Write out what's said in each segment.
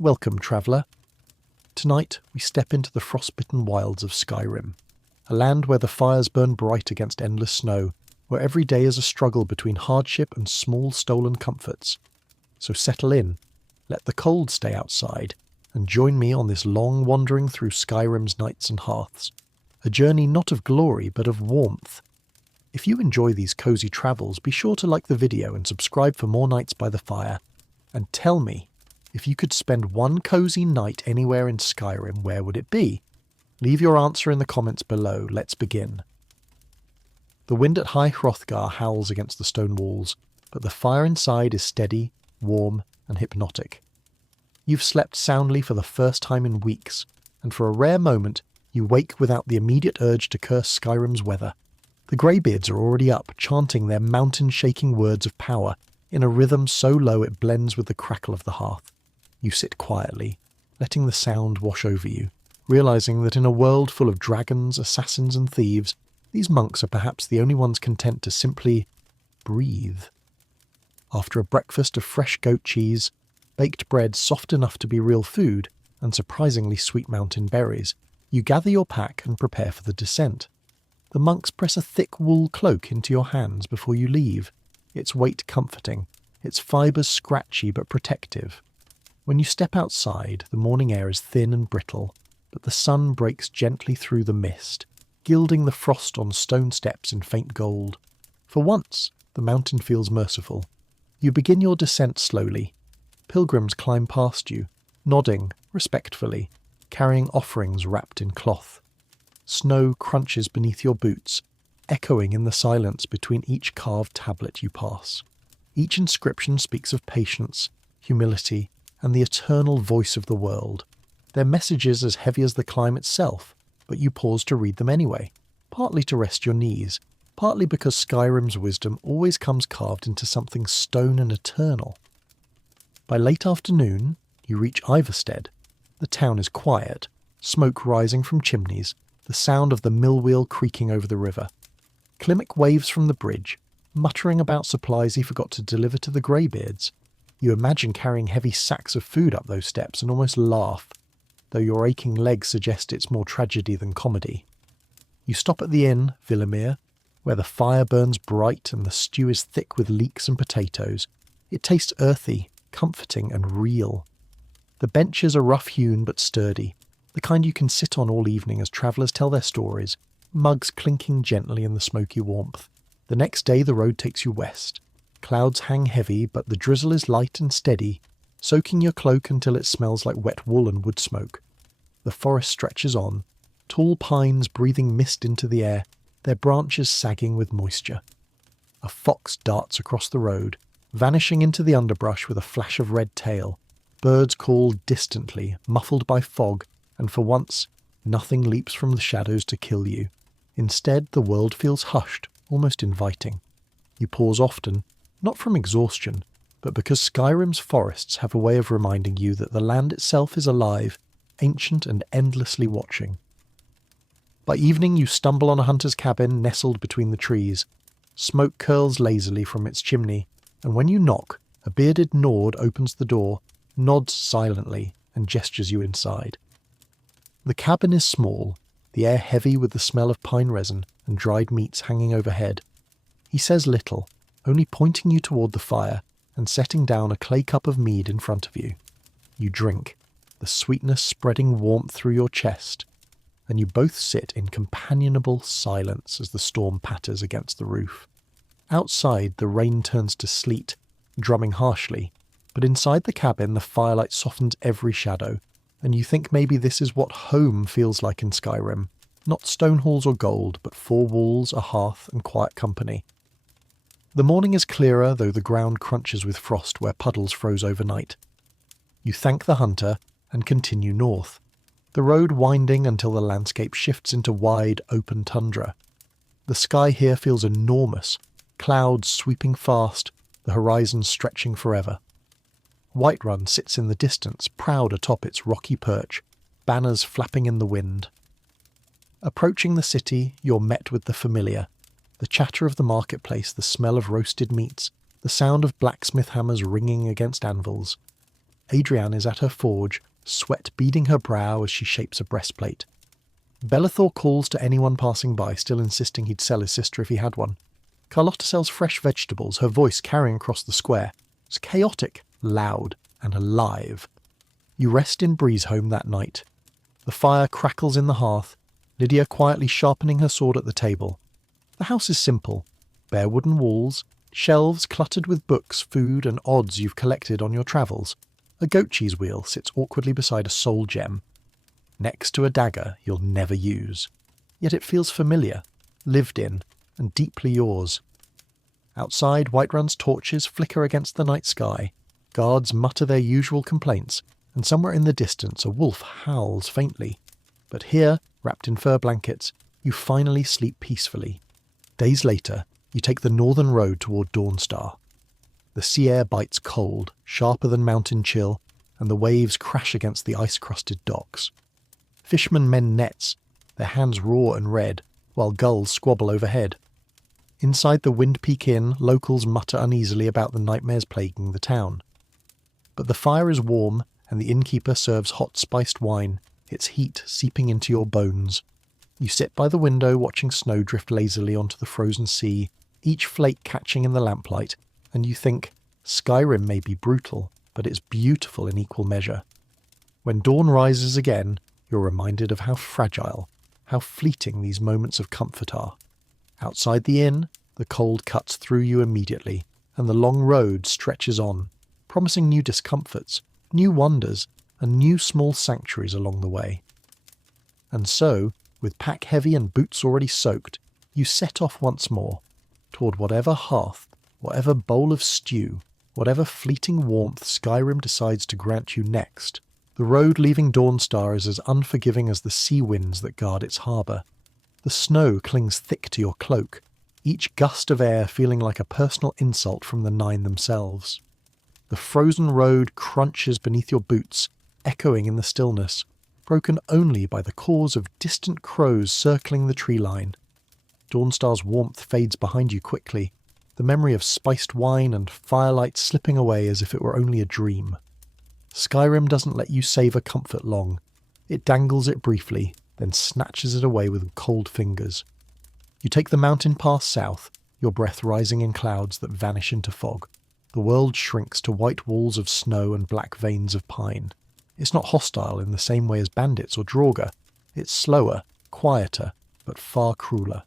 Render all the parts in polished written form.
Welcome, traveller. Tonight we step into the frostbitten wilds of Skyrim, a land where the fires burn bright against endless snow, where every day is a struggle between hardship and small stolen comforts. So settle in, let the cold stay outside, and join me on this long wandering through Skyrim's nights and hearths, a journey not of glory but of warmth. If you enjoy these cosy travels, be sure to like the video and subscribe for more nights by the fire. And tell me, if you could spend one cosy night anywhere in Skyrim, where would it be? Leave your answer in the comments below. Let's begin. The wind at High Hrothgar howls against the stone walls, but the fire inside is steady, warm, and hypnotic. You've slept soundly for the first time in weeks, and for a rare moment, you wake without the immediate urge to curse Skyrim's weather. The greybeards are already up, chanting their mountain-shaking words of power in a rhythm so low it blends with the crackle of the hearth. You sit quietly, letting the sound wash over you, realizing that in a world full of dragons, assassins, and thieves, these monks are perhaps the only ones content to simply breathe. After a breakfast of fresh goat cheese, baked bread soft enough to be real food, and surprisingly sweet mountain berries, you gather your pack and prepare for the descent. The monks press a thick wool cloak into your hands before you leave, its weight comforting, its fibres scratchy but protective. When you step outside, the morning air is thin and brittle, but the sun breaks gently through the mist, gilding the frost on stone steps in faint gold. For once, the mountain feels merciful. You begin your descent slowly. Pilgrims climb past you, nodding respectfully, carrying offerings wrapped in cloth. Snow crunches beneath your boots, echoing in the silence between each carved tablet you pass. Each inscription speaks of patience, humility, and the eternal voice of the world. Their messages as heavy as the climb itself, but you pause to read them anyway, partly to rest your knees, partly because Skyrim's wisdom always comes carved into something stone and eternal. By late afternoon, you reach Ivarstead. The town is quiet, smoke rising from chimneys, the sound of the mill wheel creaking over the river. Klimmek waves from the bridge, muttering about supplies he forgot to deliver to the greybeards. You imagine carrying heavy sacks of food up those steps and almost laugh, though your aching legs suggest it's more tragedy than comedy. You stop at the inn, Villemere, where the fire burns bright and the stew is thick with leeks and potatoes. It tastes earthy, comforting, and real. The benches are rough-hewn but sturdy, the kind you can sit on all evening as travellers tell their stories, mugs clinking gently in the smoky warmth. The next day the road takes you west. Clouds hang heavy, but the drizzle is light and steady, soaking your cloak until it smells like wet wool and wood smoke. The forest stretches on, tall pines breathing mist into the air, their branches sagging with moisture. A fox darts across the road, vanishing into the underbrush with a flash of red tail. Birds call distantly, muffled by fog, and for once, nothing leaps from the shadows to kill you. Instead, the world feels hushed, almost inviting. You pause often, not from exhaustion, but because Skyrim's forests have a way of reminding you that the land itself is alive, ancient and endlessly watching. By evening you stumble on a hunter's cabin nestled between the trees. Smoke curls lazily from its chimney, and when you knock, a bearded Nord opens the door, nods silently, and gestures you inside. The cabin is small, the air heavy with the smell of pine resin and dried meats hanging overhead. He says little, only pointing you toward the fire and setting down a clay cup of mead in front of you. You drink, the sweetness spreading warmth through your chest, and you both sit in companionable silence as the storm patters against the roof. Outside, the rain turns to sleet, drumming harshly, but inside the cabin the firelight softens every shadow, and you think maybe this is what home feels like in Skyrim. Not stone halls or gold, but four walls, a hearth, and quiet company. The morning is clearer, though the ground crunches with frost where puddles froze overnight. You thank the hunter and continue north, the road winding until the landscape shifts into wide, open tundra. The sky here feels enormous, clouds sweeping fast, the horizon stretching forever. Whiterun sits in the distance, proud atop its rocky perch, banners flapping in the wind. Approaching the city, you're met with the familiar. The chatter of the marketplace, the smell of roasted meats, the sound of blacksmith hammers ringing against anvils. Adrienne is at her forge, sweat beading her brow as she shapes a breastplate. Bellathor calls to anyone passing by, still insisting he'd sell his sister if he had one. Carlotta sells fresh vegetables, her voice carrying across the square. It's chaotic, loud, and alive. You rest in Bree's home that night. The fire crackles in the hearth, Lydia quietly sharpening her sword at the table. The house is simple. Bare wooden walls, shelves cluttered with books, food, and odds you've collected on your travels. A goat cheese wheel sits awkwardly beside a soul gem, next to a dagger you'll never use. Yet it feels familiar, lived in, and deeply yours. Outside, Whiterun's torches flicker against the night sky. Guards mutter their usual complaints, and somewhere in the distance a wolf howls faintly. But here, wrapped in fur blankets, you finally sleep peacefully. Days later, you take the northern road toward Dawnstar. The sea air bites cold, sharper than mountain chill, and the waves crash against the ice-crusted docks. Fishermen mend nets, their hands raw and red, while gulls squabble overhead. Inside the Windpeak Inn, locals mutter uneasily about the nightmares plaguing the town. But the fire is warm, and the innkeeper serves hot spiced wine, its heat seeping into your bones. You sit by the window watching snow drift lazily onto the frozen sea, each flake catching in the lamplight, and you think, Skyrim may be brutal, but it's beautiful in equal measure. When dawn rises again, you're reminded of how fragile, how fleeting these moments of comfort are. Outside the inn, the cold cuts through you immediately, and the long road stretches on, promising new discomforts, new wonders, and new small sanctuaries along the way. And so, with pack heavy and boots already soaked, you set off once more, toward whatever hearth, whatever bowl of stew, whatever fleeting warmth Skyrim decides to grant you next. The road leaving Dawnstar is as unforgiving as the sea winds that guard its harbour. The snow clings thick to your cloak, each gust of air feeling like a personal insult from the Nine themselves. The frozen road crunches beneath your boots, echoing in the stillness, broken only by the calls of distant crows circling the tree line. Dawnstar's warmth fades behind you quickly, the memory of spiced wine and firelight slipping away as if it were only a dream. Skyrim doesn't let you savour comfort long. It dangles it briefly, then snatches it away with cold fingers. You take the mountain pass south, your breath rising in clouds that vanish into fog. The world shrinks to white walls of snow and black veins of pine. It's not hostile in the same way as bandits or Draugr. It's slower, quieter, but far crueler.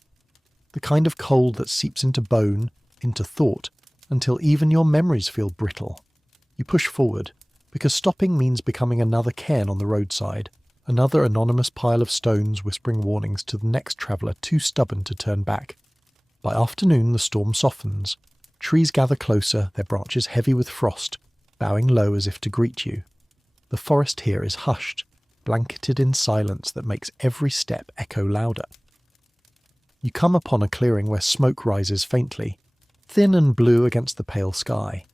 The kind of cold that seeps into bone, into thought, until even your memories feel brittle. You push forward, because stopping means becoming another cairn on the roadside, another anonymous pile of stones whispering warnings to the next traveller too stubborn to turn back. By afternoon the storm softens. Trees gather closer, their branches heavy with frost, bowing low as if to greet you. The forest here is hushed, blanketed in silence that makes every step echo louder. You come upon a clearing where smoke rises faintly, thin and blue against the pale sky.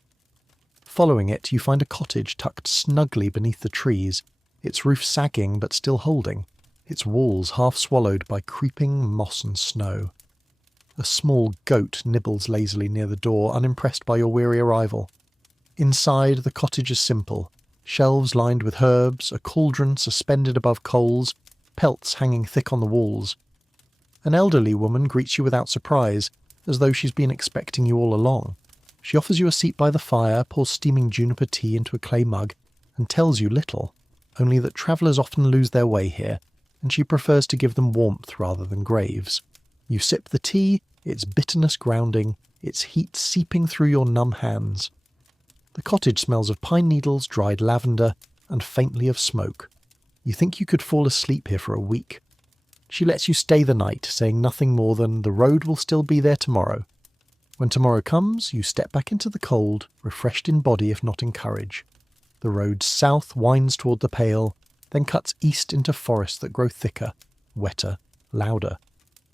Following it, you find a cottage tucked snugly beneath the trees, its roof sagging but still holding, its walls half swallowed by creeping moss and snow. A small goat nibbles lazily near the door, unimpressed by your weary arrival. Inside, the cottage is simple, shelves lined with herbs, a cauldron suspended above coals, pelts hanging thick on the walls. An elderly woman greets you without surprise, as though she's been expecting you all along. She offers you a seat by the fire, pours steaming juniper tea into a clay mug, and tells you little, only that travellers often lose their way here, and she prefers to give them warmth rather than graves. You sip the tea, its bitterness grounding, its heat seeping through your numb hands. The cottage smells of pine needles, dried lavender, and faintly of smoke. You think you could fall asleep here for a week. She lets you stay the night, saying nothing more than the road will still be there tomorrow. When tomorrow comes, you step back into the cold, refreshed in body if not in courage. The road south winds toward the Pale, then cuts east into forests that grow thicker, wetter, louder.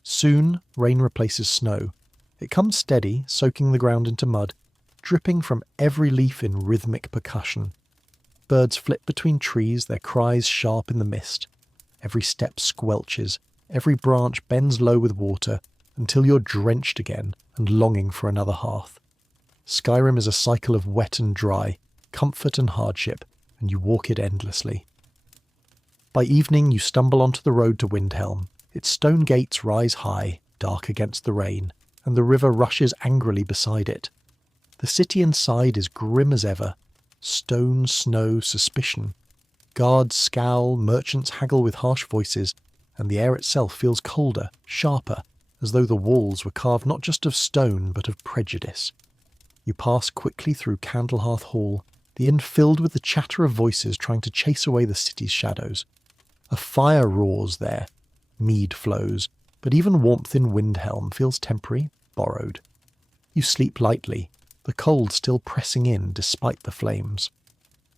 Soon, rain replaces snow. It comes steady, soaking the ground into mud, dripping from every leaf in rhythmic percussion. Birds flit between trees, their cries sharp in the mist. Every step squelches, every branch bends low with water, until you're drenched again and longing for another hearth. Skyrim is a cycle of wet and dry, comfort and hardship, and you walk it endlessly. By evening you stumble onto the road to Windhelm. Its stone gates rise high, dark against the rain, and the river rushes angrily beside it. The city inside is grim as ever. Stone, snow, suspicion. Guards scowl, merchants haggle with harsh voices, and the air itself feels colder, sharper, as though the walls were carved not just of stone but of prejudice. You pass quickly through Candlehearth Hall, the inn filled with the chatter of voices trying to chase away the city's shadows. A fire roars there. Mead flows, but even warmth in Windhelm feels temporary, borrowed. You sleep lightly, the cold still pressing in despite the flames.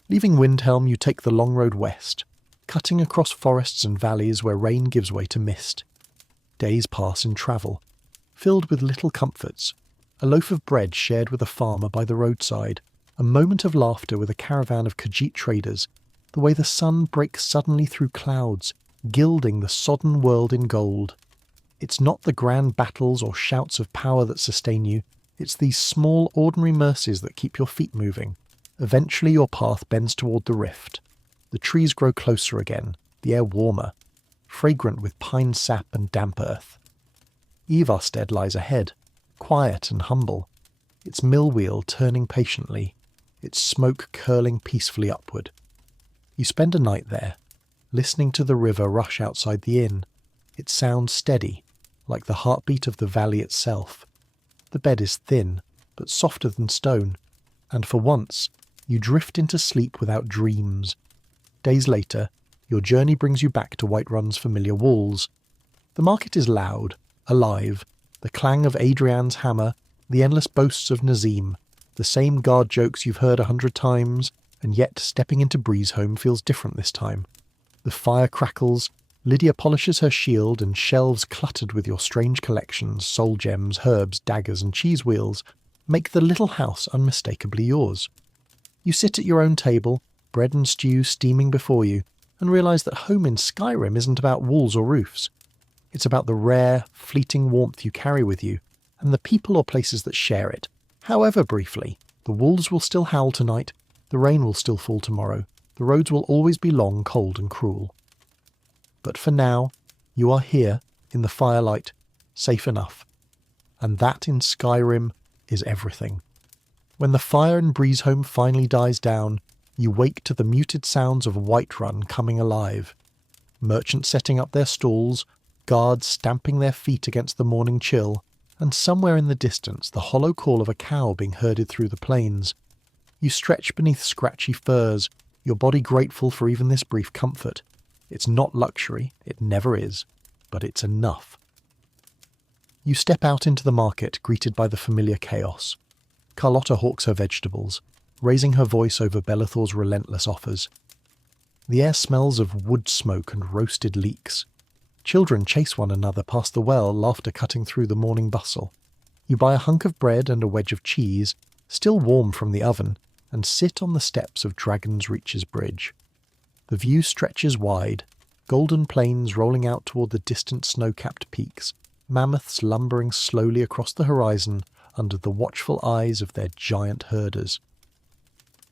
Leaving Windhelm, you take the long road west, cutting across forests and valleys where rain gives way to mist. Days pass in travel, filled with little comforts. A loaf of bread shared with a farmer by the roadside, a moment of laughter with a caravan of Khajiit traders, the way the sun breaks suddenly through clouds, gilding the sodden world in gold. It's not the grand battles or shouts of power that sustain you, it's these small, ordinary mercies that keep your feet moving. Eventually your path bends toward the rift. The trees grow closer again, the air warmer, fragrant with pine sap and damp earth. Ivarstead lies ahead, quiet and humble, its mill wheel turning patiently, its smoke curling peacefully upward. You spend a night there, listening to the river rush outside the inn. It sounds steady, like the heartbeat of the valley itself. The bed is thin, but softer than stone, and for once, you drift into sleep without dreams. Days later, your journey brings you back to Whiterun's familiar walls. The market is loud, alive, the clang of Adrian's hammer, the endless boasts of Nazim, the same guard jokes you've heard 100 times, and yet stepping into Breezeholm feels different this time. The fire crackles, Lydia polishes her shield, and shelves cluttered with your strange collections, soul gems, herbs, daggers, and cheese wheels make the little house unmistakably yours. You sit at your own table, bread and stew steaming before you, and realise that home in Skyrim isn't about walls or roofs. It's about the rare, fleeting warmth you carry with you, and the people or places that share it. However briefly, the wolves will still howl tonight, the rain will still fall tomorrow, the roads will always be long, cold and cruel. But for now, you are here, in the firelight, safe enough. And that in Skyrim is everything. When the fire in Breezeholm finally dies down, you wake to the muted sounds of Whiterun coming alive. Merchants setting up their stalls, guards stamping their feet against the morning chill, and somewhere in the distance the hollow call of a cow being herded through the plains. You stretch beneath scratchy furs, your body grateful for even this brief comfort. It's not luxury, it never is, but it's enough. You step out into the market, greeted by the familiar chaos. Carlotta hawks her vegetables, raising her voice over Belethor's relentless offers. The air smells of wood smoke and roasted leeks. Children chase one another past the well, laughter cutting through the morning bustle. You buy a hunk of bread and a wedge of cheese, still warm from the oven, and sit on the steps of Dragon's Reach's bridge. The view stretches wide, golden plains rolling out toward the distant snow-capped peaks, mammoths lumbering slowly across the horizon under the watchful eyes of their giant herders.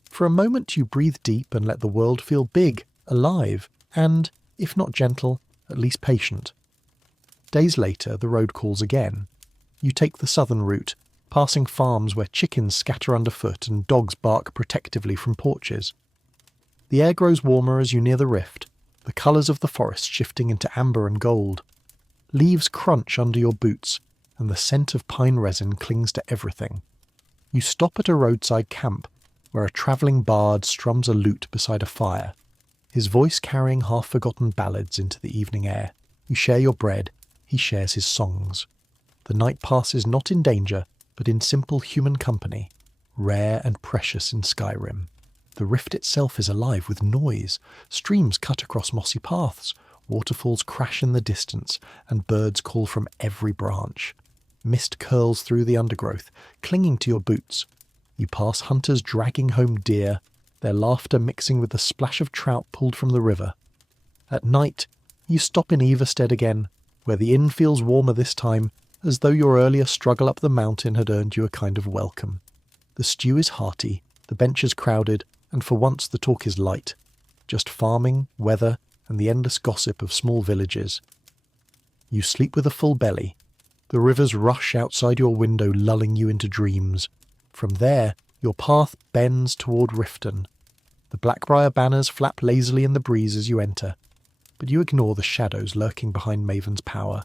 For a moment you breathe deep and let the world feel big, alive, and, if not gentle, at least patient. Days later, the road calls again. You take the southern route, passing farms where chickens scatter underfoot and dogs bark protectively from porches. The air grows warmer as you near the rift, the colours of the forest shifting into amber and gold. Leaves crunch under your boots, and the scent of pine resin clings to everything. You stop at a roadside camp, where a travelling bard strums a lute beside a fire, his voice carrying half-forgotten ballads into the evening air. You share your bread, he shares his songs. The night passes not in danger, but in simple human company, rare and precious in Skyrim. The rift itself is alive with noise. Streams cut across mossy paths, waterfalls crash in the distance, and birds call from every branch. Mist curls through the undergrowth, clinging to your boots. You pass hunters dragging home deer, their laughter mixing with the splash of trout pulled from the river. At night, you stop in Ivarstead again, where the inn feels warmer this time, as though your earlier struggle up the mountain had earned you a kind of welcome. The stew is hearty, the benches crowded, and for once the talk is light, just farming, weather, and the endless gossip of small villages. You sleep with a full belly. The rivers rush outside your window, lulling you into dreams. From there, your path bends toward Riften. The Blackbriar banners flap lazily in the breeze as you enter, but you ignore the shadows lurking behind Maven's power.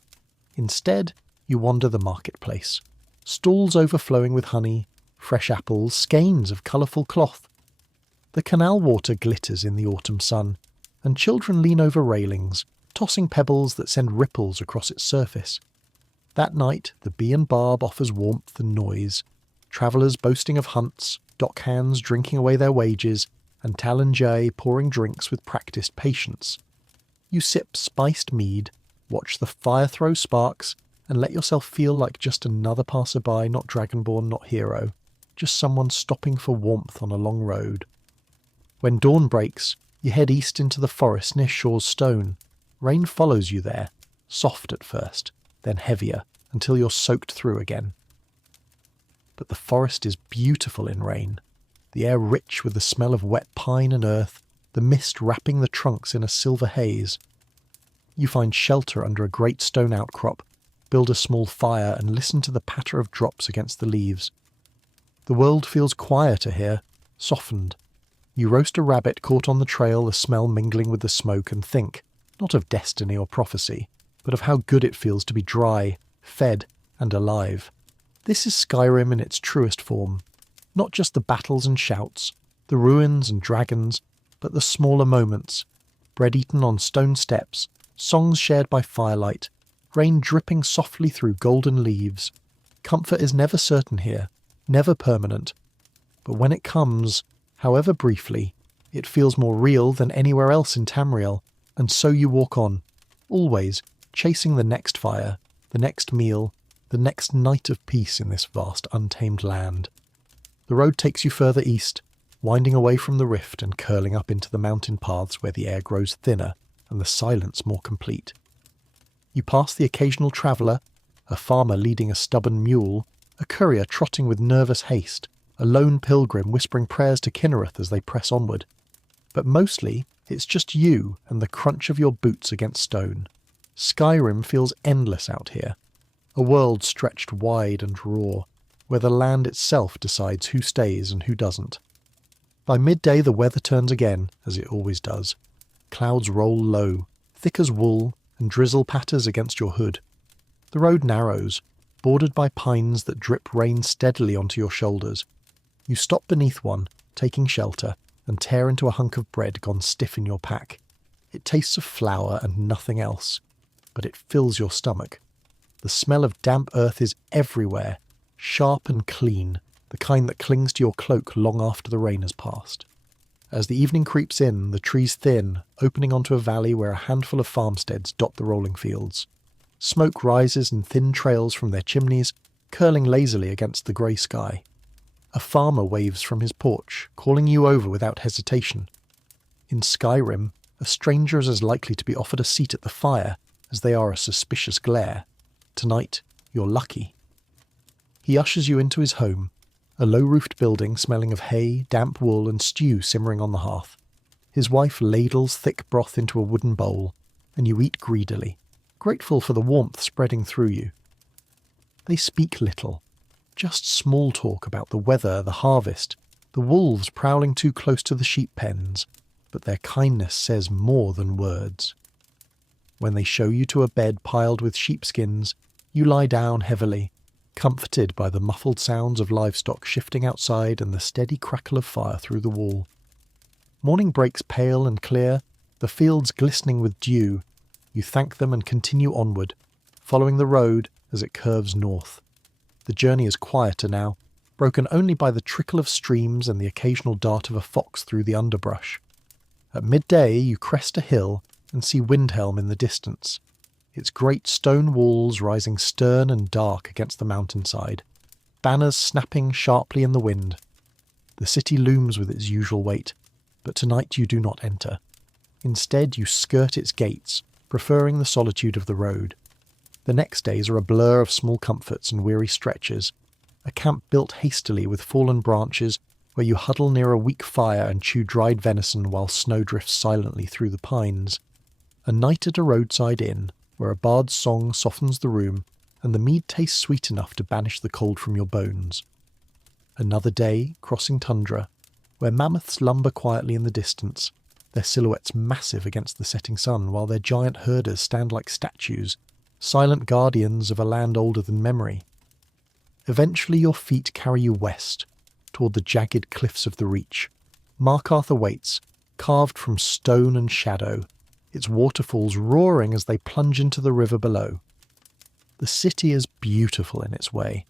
Instead, you wander the marketplace. Stalls overflowing with honey, fresh apples, skeins of colourful cloth. The canal water glitters in the autumn sun, and children lean over railings, tossing pebbles that send ripples across its surface. That night, the Bee and Barb offers warmth and noise, travellers boasting of hunts, dockhands drinking away their wages, and Talon pouring drinks with practised patience. You sip spiced mead, watch the fire throw sparks, and let yourself feel like just another passerby, not dragonborn, not hero, just someone stopping for warmth on a long road. When dawn breaks, you head east into the forest near Shaw's Stone. Rain follows you there, soft at first, then heavier, until you're soaked through again. But the forest is beautiful in rain, the air rich with the smell of wet pine and earth, the mist wrapping the trunks in a silver haze. You find shelter under a great stone outcrop, build a small fire and listen to the patter of drops against the leaves. The world feels quieter here, softened. You roast a rabbit caught on the trail, the smell mingling with the smoke, and think, not of destiny or prophecy, but of how good it feels to be dry, fed, and alive. This is Skyrim in its truest form. Not just the battles and shouts, the ruins and dragons, but the smaller moments. Bread eaten on stone steps, songs shared by firelight, rain dripping softly through golden leaves. Comfort is never certain here, never permanent. But when it comes, however briefly, it feels more real than anywhere else in Tamriel, and so you walk on, always chasing the next fire, the next meal, the next night of peace in this vast untamed land. The road takes you further east, winding away from the rift and curling up into the mountain paths where the air grows thinner and the silence more complete. You pass the occasional traveller, a farmer leading a stubborn mule, a courier trotting with nervous haste, a lone pilgrim whispering prayers to Kinnereth as they press onward. But mostly, it's just you and the crunch of your boots against stone. Skyrim feels endless out here, a world stretched wide and raw, where the land itself decides who stays and who doesn't. By midday the weather turns again, as it always does. Clouds roll low, thick as wool, and drizzle patters against your hood. The road narrows, bordered by pines that drip rain steadily onto your shoulders. You stop beneath one, taking shelter, and tear into a hunk of bread gone stiff in your pack. It tastes of flour and nothing else, but it fills your stomach. The smell of damp earth is everywhere, sharp and clean, the kind that clings to your cloak long after the rain has passed. As the evening creeps in, the trees thin, opening onto a valley where a handful of farmsteads dot the rolling fields. Smoke rises in thin trails from their chimneys, curling lazily against the grey sky. A farmer waves from his porch, calling you over without hesitation. In Skyrim, a stranger is as likely to be offered a seat at the fire as they are a suspicious glare. Tonight, you're lucky. He ushers you into his home, a low-roofed building smelling of hay, damp wool and stew simmering on the hearth. His wife ladles thick broth into a wooden bowl, and you eat greedily, grateful for the warmth spreading through you. They speak little, just small talk about the weather, the harvest, the wolves prowling too close to the sheep pens, but their kindness says more than words. When they show you to a bed piled with sheepskins, you lie down heavily, comforted by the muffled sounds of livestock shifting outside and the steady crackle of fire through the wall. Morning breaks pale and clear, the fields glistening with dew. You thank them and continue onward, following the road as it curves north. The journey is quieter now, broken only by the trickle of streams and the occasional dart of a fox through the underbrush. At midday you crest a hill and see Windhelm in the distance, its great stone walls rising stern and dark against the mountainside, banners snapping sharply in the wind. The city looms with its usual weight, but tonight you do not enter. Instead you skirt its gates, preferring the solitude of the road. The next days are a blur of small comforts and weary stretches, a camp built hastily with fallen branches, where you huddle near a weak fire and chew dried venison while snow drifts silently through the pines. A night at a roadside inn, where a bard's song softens the room, and the mead tastes sweet enough to banish the cold from your bones. Another day, crossing tundra, where mammoths lumber quietly in the distance, their silhouettes massive against the setting sun, while their giant herders stand like statues, silent guardians of a land older than memory. Eventually your feet carry you west, toward the jagged cliffs of the Reach. Markarth awaits, carved from stone and shadow, its waterfalls roaring as they plunge into the river below. The city is beautiful in its way,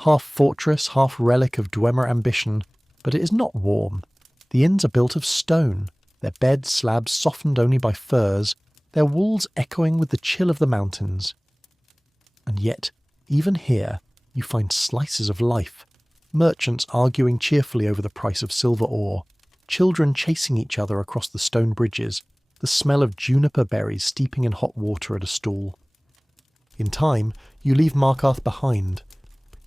half fortress, half relic of Dwemer ambition, but it is not warm. The inns are built of stone, their bed slabs softened only by firs, their walls echoing with the chill of the mountains. And yet, even here, you find slices of life. Merchants arguing cheerfully over the price of silver ore, children chasing each other across the stone bridges, the smell of juniper berries steeping in hot water at a stall. In time, you leave Markarth behind.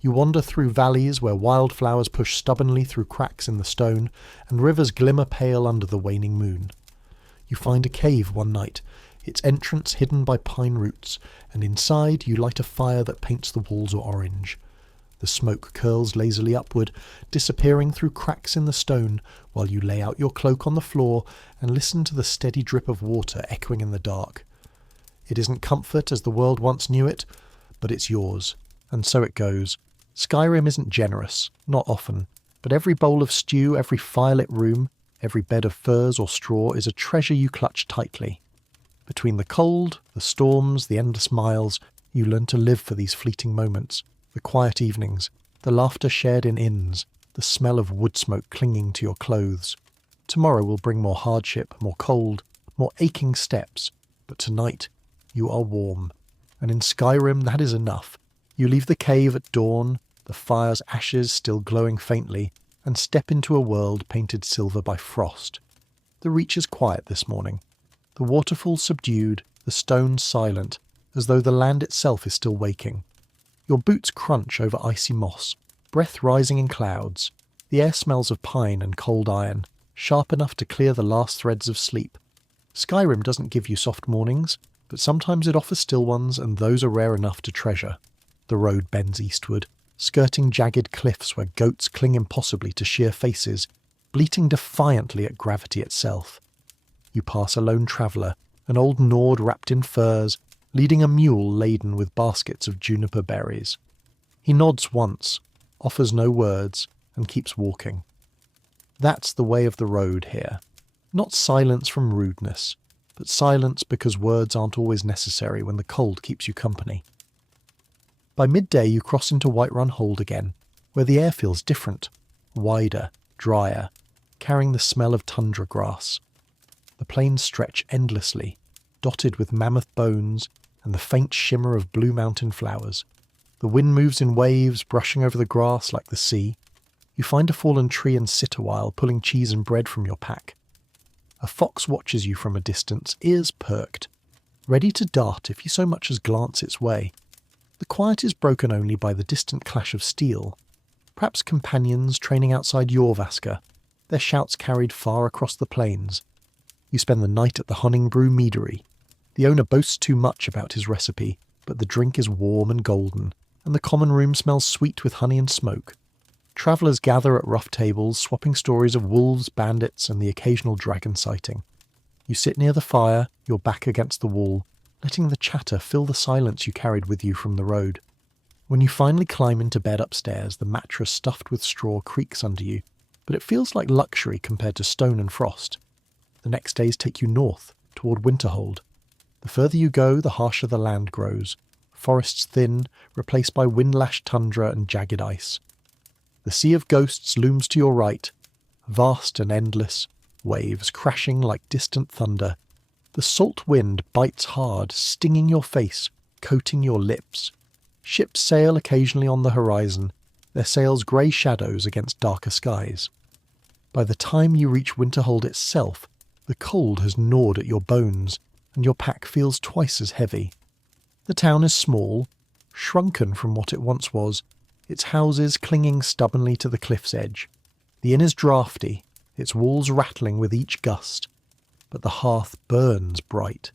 You wander through valleys where wildflowers push stubbornly through cracks in the stone, and rivers glimmer pale under the waning moon. You find a cave one night, its entrance hidden by pine roots, and inside you light a fire that paints the walls orange. The smoke curls lazily upward, disappearing through cracks in the stone, while you lay out your cloak on the floor and listen to the steady drip of water echoing in the dark. It isn't comfort as the world once knew it, but it's yours, and so it goes. Skyrim isn't generous, not often, but every bowl of stew, every firelit room, every bed of furs or straw is a treasure you clutch tightly. Between the cold, the storms, the endless miles, you learn to live for these fleeting moments, the quiet evenings, the laughter shared in inns, the smell of wood smoke clinging to your clothes. Tomorrow will bring more hardship, more cold, more aching steps, but tonight you are warm. And in Skyrim that is enough. You leave the cave at dawn, the fire's ashes still glowing faintly, and step into a world painted silver by frost. The Reach is quiet this morning. The waterfall subdued, the stones silent, as though the land itself is still waking. Your boots crunch over icy moss, breath rising in clouds. The air smells of pine and cold iron, sharp enough to clear the last threads of sleep. Skyrim doesn't give you soft mornings, but sometimes it offers still ones, and those are rare enough to treasure. The road bends eastward, skirting jagged cliffs where goats cling impossibly to sheer faces, bleating defiantly at gravity itself. You pass a lone traveller, an old Nord wrapped in furs, leading a mule laden with baskets of juniper berries. He nods once, offers no words, and keeps walking. That's the way of the road here. Not silence from rudeness, but silence because words aren't always necessary when the cold keeps you company. By midday you cross into Whiterun Hold again, where the air feels different, wider, drier, carrying the smell of tundra grass. The plains stretch endlessly, dotted with mammoth bones and the faint shimmer of blue mountain flowers. The wind moves in waves, brushing over the grass like the sea. You find a fallen tree and sit a while, pulling cheese and bread from your pack. A fox watches you from a distance, ears perked, ready to dart if you so much as glance its way. The quiet is broken only by the distant clash of steel. Perhaps companions training outside Jorvaska, their shouts carried far across the plains. You spend the night at the Honningbrew Meadery. The owner boasts too much about his recipe, but the drink is warm and golden, and the common room smells sweet with honey and smoke. Travellers gather at rough tables, swapping stories of wolves, bandits, and the occasional dragon sighting. You sit near the fire, your back against the wall, letting the chatter fill the silence you carried with you from the road. When you finally climb into bed upstairs, the mattress stuffed with straw creaks under you, but it feels like luxury compared to stone and frost. The next days take you north, toward Winterhold. The further you go, the harsher the land grows. Forests thin, replaced by wind-lashed tundra and jagged ice. The Sea of Ghosts looms to your right, vast and endless, waves crashing like distant thunder. The salt wind bites hard, stinging your face, coating your lips. Ships sail occasionally on the horizon, their sails grey shadows against darker skies. By the time you reach Winterhold itself, the cold has gnawed at your bones, and your pack feels twice as heavy. The town is small, shrunken from what it once was, its houses clinging stubbornly to the cliff's edge. The inn is draughty, its walls rattling with each gust, but the hearth burns bright.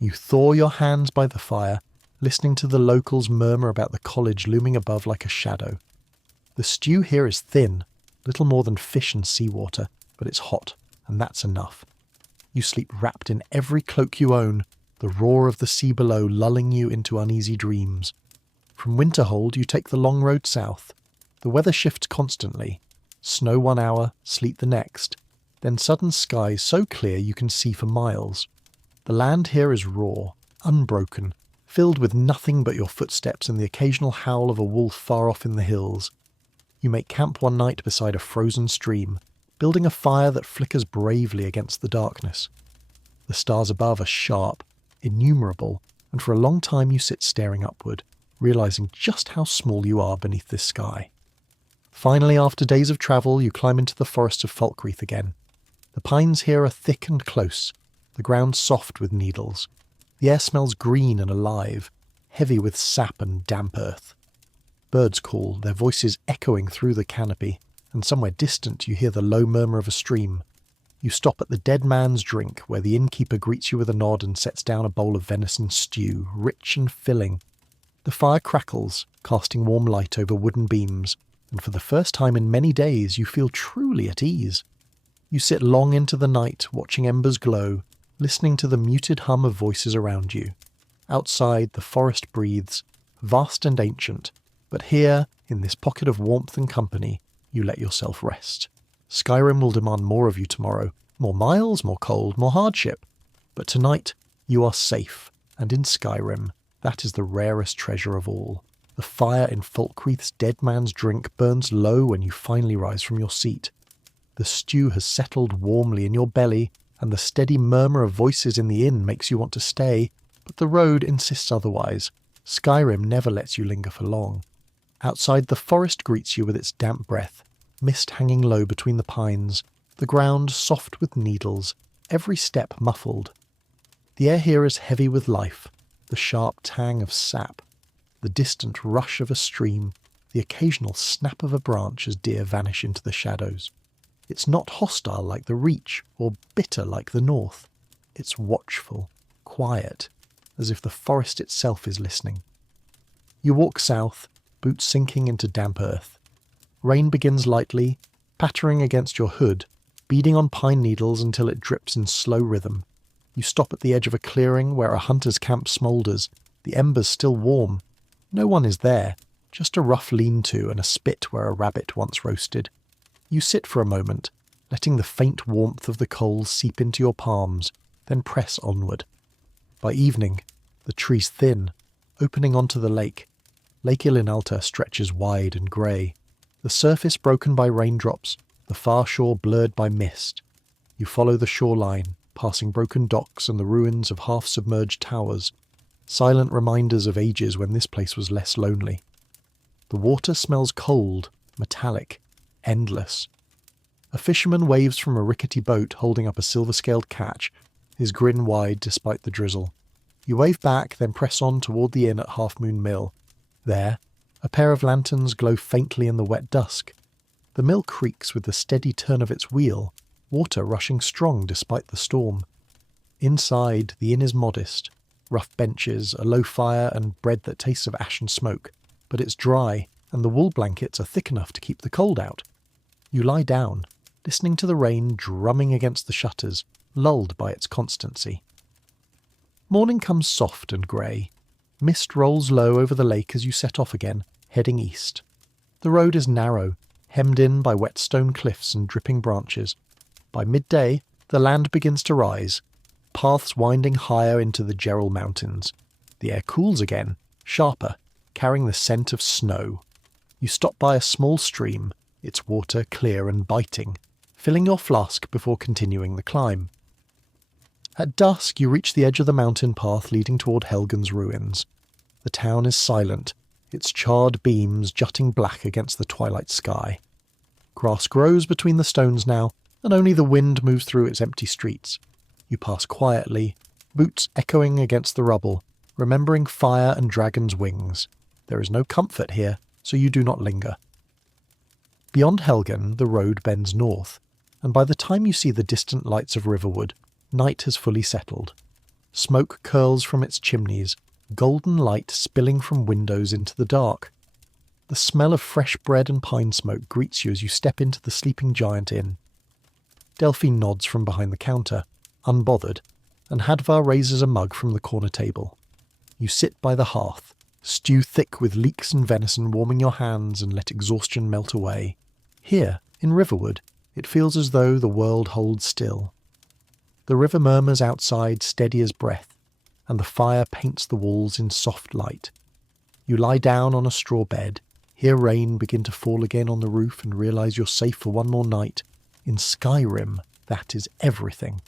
You thaw your hands by the fire, listening to the locals murmur about the college looming above like a shadow. The stew here is thin, little more than fish and seawater, but it's hot, and that's enough. You sleep wrapped in every cloak you own, the roar of the sea below lulling you into uneasy dreams. From Winterhold you take the long road south. The weather shifts constantly. Snow 1 hour, sleet the next. Then sudden skies so clear you can see for miles. The land here is raw, unbroken, filled with nothing but your footsteps and the occasional howl of a wolf far off in the hills. You make camp one night beside a frozen stream, building a fire that flickers bravely against the darkness. The stars above are sharp, innumerable, and for a long time you sit staring upward, realizing just how small you are beneath this sky. Finally, after days of travel, you climb into the forests of Falkreath again. The pines here are thick and close, the ground soft with needles. The air smells green and alive, heavy with sap and damp earth. Birds call, their voices echoing through the canopy, and somewhere distant you hear the low murmur of a stream. You stop at the Dead Man's Drink, where the innkeeper greets you with a nod and sets down a bowl of venison stew, rich and filling. The fire crackles, casting warm light over wooden beams, and for the first time in many days you feel truly at ease. You sit long into the night, watching embers glow, listening to the muted hum of voices around you. Outside, the forest breathes, vast and ancient, but here, in this pocket of warmth and company, you let yourself rest. Skyrim will demand more of you tomorrow, more miles, more cold, more hardship. But tonight, you are safe, and in Skyrim, that is the rarest treasure of all. The fire in Falkreath's Dead Man's Drink burns low when you finally rise from your seat. The stew has settled warmly in your belly, and the steady murmur of voices in the inn makes you want to stay, but the road insists otherwise. Skyrim never lets you linger for long. Outside, the forest greets you with its damp breath, mist hanging low between the pines, the ground soft with needles, every step muffled. The air here is heavy with life, the sharp tang of sap, the distant rush of a stream, the occasional snap of a branch as deer vanish into the shadows. It's not hostile like the Reach, or bitter like the North. It's watchful, quiet, as if the forest itself is listening. You walk south, boots sinking into damp earth. Rain begins lightly, pattering against your hood, beading on pine needles until it drips in slow rhythm. You stop at the edge of a clearing where a hunter's camp smoulders, the embers still warm. No one is there, just a rough lean-to and a spit where a rabbit once roasted. You sit for a moment, letting the faint warmth of the coals seep into your palms, then press onward. By evening, the trees thin, opening onto the lake. Lake Ilinalta stretches wide and grey, the surface broken by raindrops, the far shore blurred by mist. You follow the shoreline, passing broken docks and the ruins of half-submerged towers, silent reminders of ages when this place was less lonely. The water smells cold, metallic, endless. A fisherman waves from a rickety boat holding up a silver-scaled catch, his grin wide despite the drizzle. You wave back, then press on toward the inn at Half Moon Mill. There, a pair of lanterns glow faintly in the wet dusk. The mill creaks with the steady turn of its wheel, water rushing strong despite the storm. Inside, the inn is modest. Rough benches, a low fire, and bread that tastes of ash and smoke. But it's dry, and the wool blankets are thick enough to keep the cold out. You lie down, listening to the rain drumming against the shutters, lulled by its constancy. Morning comes soft and grey. Mist rolls low over the lake as you set off again, heading east. The road is narrow, hemmed in by wet stone cliffs and dripping branches. By midday, the land begins to rise, paths winding higher into the Gerald Mountains. The air cools again, sharper, carrying the scent of snow. You stop by a small stream, its water clear and biting, filling your flask before continuing the climb. At dusk, you reach the edge of the mountain path leading toward Helgen's ruins. The town is silent, its charred beams jutting black against the twilight sky. Grass grows between the stones now, and only the wind moves through its empty streets. You pass quietly, boots echoing against the rubble, remembering fire and dragon's wings. There is no comfort here, so you do not linger. Beyond Helgen, the road bends north, and by the time you see the distant lights of Riverwood, night has fully settled. Smoke curls from its chimneys, golden light spilling from windows into the dark. The smell of fresh bread and pine smoke greets you as you step into the Sleeping Giant Inn. Delphine nods from behind the counter, unbothered, and Hadvar raises a mug from the corner table. You sit by the hearth, stew thick with leeks and venison warming your hands, and let exhaustion melt away. Here, in Riverwood, it feels as though the world holds still. The river murmurs outside, steady as breath, and the fire paints the walls in soft light. You lie down on a straw bed, hear rain begin to fall again on the roof, and realise you're safe for one more night. In Skyrim, that is everything.